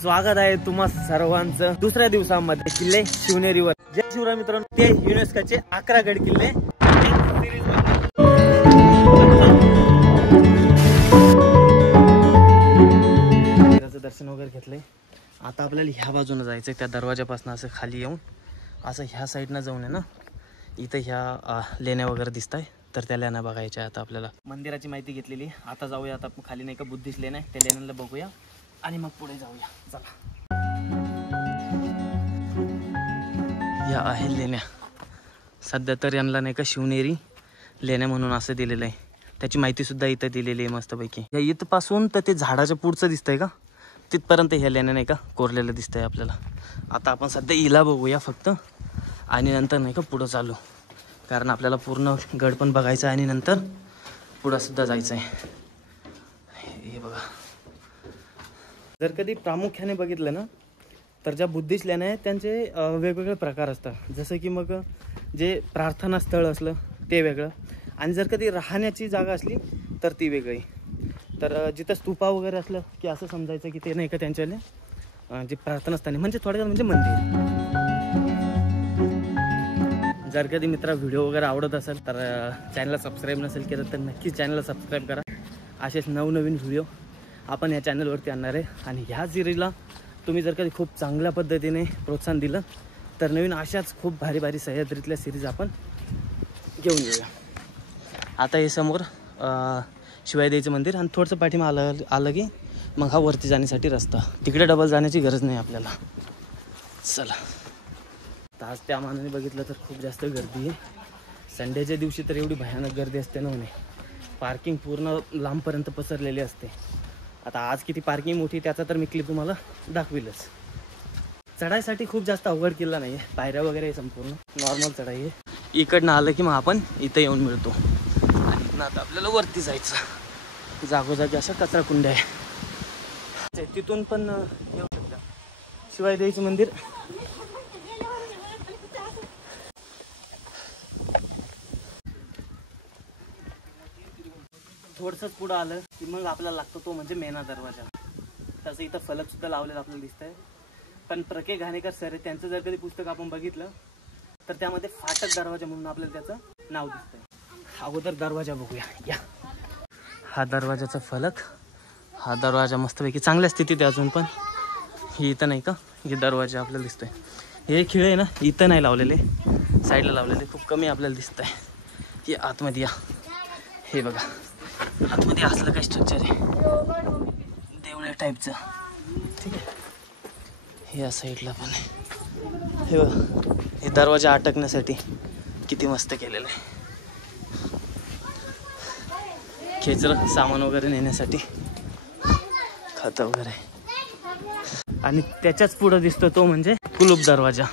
स्वागत आहे तुम्हा सर्वांचं दुसऱ्या दिवसामध्ये किल्ले शिवनेरीवर। जय शिवराय मित्रांनो, ते युनेस्कोचे 11 गड किल्ले दर्शन वगैरे घेतले। आता आपल्याला ह्या बाजूने जायचंय, त्या दरवाजापासून असं खाली येऊन असं ह्या साईडनं जाऊन आहे ना, इथं ह्या लेण्या वगैरे दिसताय, तर त्या लेण्या बघायच्या। आता आपल्याला मंदिराची माहिती घेतलेली, आता जाऊया। आता खाली नाही का बुद्धिस्ट लेण्या आहे, त्या लेण्यांना बघूया आणि मग पुढे जाऊया। चला, या आहे लेण्या। सध्या तर यांना नाही का शिवनेरी लेण्या म्हणून असं दिलेलं आहे, त्याची माहिती सुद्धा इथं दिलेली आहे मस्तपैकी। या इथपासून तर ते झाडाच्या पुढचं दिसतंय का, तिथपर्यंत ह्या लेण्या नाही का कोरलेलं दिसतंय आपल्याला। आता आपण सध्या हिला बघूया फक्त, आणि नंतर नाही का पुढं चालू, कारण आपल्याला पूर्ण गड पण बघायचं आहे आणि नंतर पुढं सुद्धा जायचं आहे। हे बघा, जर कधी प्रामुख्याने बघितलं ना, तर ज्या बुद्धिस्ट लेण्या आहेत त्यांचे वेगवेगळे प्रकार असतात। जसं की मग जे प्रार्थना स्थळ असलं ते वेगळं, आणि जर कधी राहण्याची जागा असली तर ती वेगळी। तर जिथं स्तूपा वगैरे असलं की असं समजायचं की ते नाही का त्यांच्याले जे प्रार्थनास्थान म्हणजे थोडक्यात म्हणजे मंदिर। जर कधी मित्रा व्हिडिओ वगैरे आवडत असेल तर चॅनलला सबस्क्राईब नसेल केलं तर नक्कीच चॅनलला सबस्क्राईब करा। असेच नवनवीन व्हिडिओ आपण या चॅनलवरती आणणार आहे। आणि ह्या सिरीजला तुम्ही जर कधी खूप चांगल्या पद्धतीने प्रोत्साहन दिलं तर नवीन अशाच खूप भारी भारी सह्याद्रीतल्या सिरीज आपण घेऊन येऊया। आता हे समोर शिवाईदेवीचं मंदिर, आणि थोडंसं पाठीमा आलं की मग हा वरती जाण्यासाठी रस्ता। तिकडे डबल जाण्याची गरज नाही आपल्याला। चला, आज त्या मानाने बघितलं तर खूप जास्त गर्दी आहे। संडेच्या दिवशी तर एवढी भयानक गर्दी असते ना म्हणे, पार्किंग पूर्ण लांबपर्यंत पसरलेली असते। आता आज किती पार्किंग मोठी त्याचा तर मी क्लिप तुम्हाला दाखविलच। चढाईसाठी खूप जास्त अवघड किल्ला नाही आहे, पायऱ्या वगैरे संपूर्ण नॉर्मल चढाई आहे। इकडनं आलं की मग आपण इथं येऊन मिळतो, आणि इथनं आता आपल्याला वरती जायचं। जागोजागी अशा कचरा कुंड्या आहे, तिथून पण येऊ शकता। शिवाईदेवीचं मंदिर थोडंसंच पुढं आलं की मग आपल्याला लागतो तो म्हणजे मेना दरवाजा। तसं इथं फलक सुद्धा लावलेला आपल्याला दिसतंय, पण प्रके घाणेकर सर त्यांचं जर कधी पुस्तक आपण बघितलं तर त्यामध्ये फाटक दरवाजा म्हणून आपल्याला त्याचं नाव दिसतंय। अगोदर दरवाजा बघूया। या, हा दरवाजाचा फलक, हा दरवाजा मस्तपैकी चांगल्या स्थितीत आहे अजून पण। ही इथं नाही का, हे दरवाजा आपल्याला दिसतोय। हे खिळे आहे ना, इथं नाही लावलेले, साईडला लावलेले, खूप कमी आपल्याला दिसत आहे। हे आतमध्ये या, हे बघा आतमध्ये असलं काही स्ट्रक्चर आहे देवळ्या टाईपचं, ठीक आहे। हे या साईडला पण आहे, हे बघा, हे दरवाजा अटकण्यासाठी किती मस्त केलेलं आहे। खेचरं सामान वगैरे नेण्यासाठी, खत वगैरे, आणि त्याच्याच पुढं दिसतो तो म्हणजे कुलूप दरवाजा।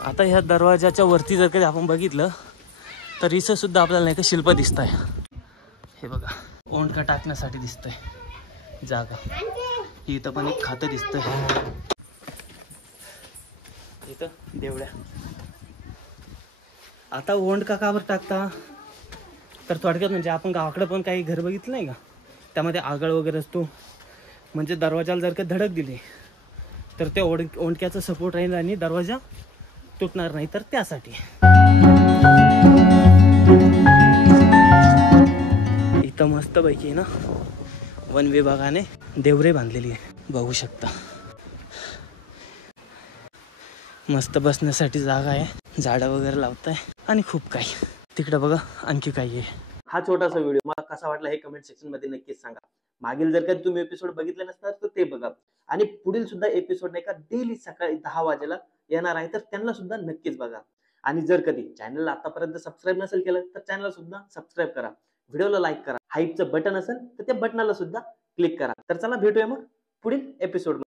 आता ह्या दरवाजाच्या वरती जर कधी आपण बघितलं तर इथं सुद्धा आपल्याला नाही का शिल्प दिसत आहे। हे बघा, ओंडका टाकण्यासाठी दिसतंय जागा। इथं पण एक खातं दिसतंय, इथं देवळ्या। आता ओंडका का बरं टाकता, तर थोडक्यात म्हणजे आपण गावाकडे पण काही घर बघितलं नाही का, त्यामध्ये आगळ वगैरे असतो, म्हणजे दरवाजाला जर का धडक दिली तर ते ओंडक्याचा सपोर्ट राहील आणि दरवाजा तुटणार नाही, तर त्यासाठी। इथं मस्तपैकी ना वन विभागाने देवरे बांधलेली आहे, बघू शकता। मस्त बसण्यासाठी जागा आहे, झाडं वगैरे लावताय आणि खूप काही। तिकडे बघा आणखी काही आहे। हा छोटासा व्हिडिओ मला कसा वाटला हे कमेंट सेक्शन मध्ये नक्कीच सांगा। मागील जर कधी तुम्ही एपिसोड बघितले नसतात तर ते बघा, आणि पुढील सुद्धा एपिसोड नाही का डेली सकाळी 10 वाजेला येणार आहे, तर त्यांना सुद्धा नक्कीच बघा। आणि जर कधी चॅनलला आतापर्यंत सबस्क्राईब नसेल केलं तर चॅनलला सुद्धा सबस्क्राईब करा, व्हिडिओला लाईक करा, हाईपचं बटन असेल तर त्या बटनाला सुद्धा क्लिक करा। तर चला भेटूया मग पुढील एपिसोड मध्ये।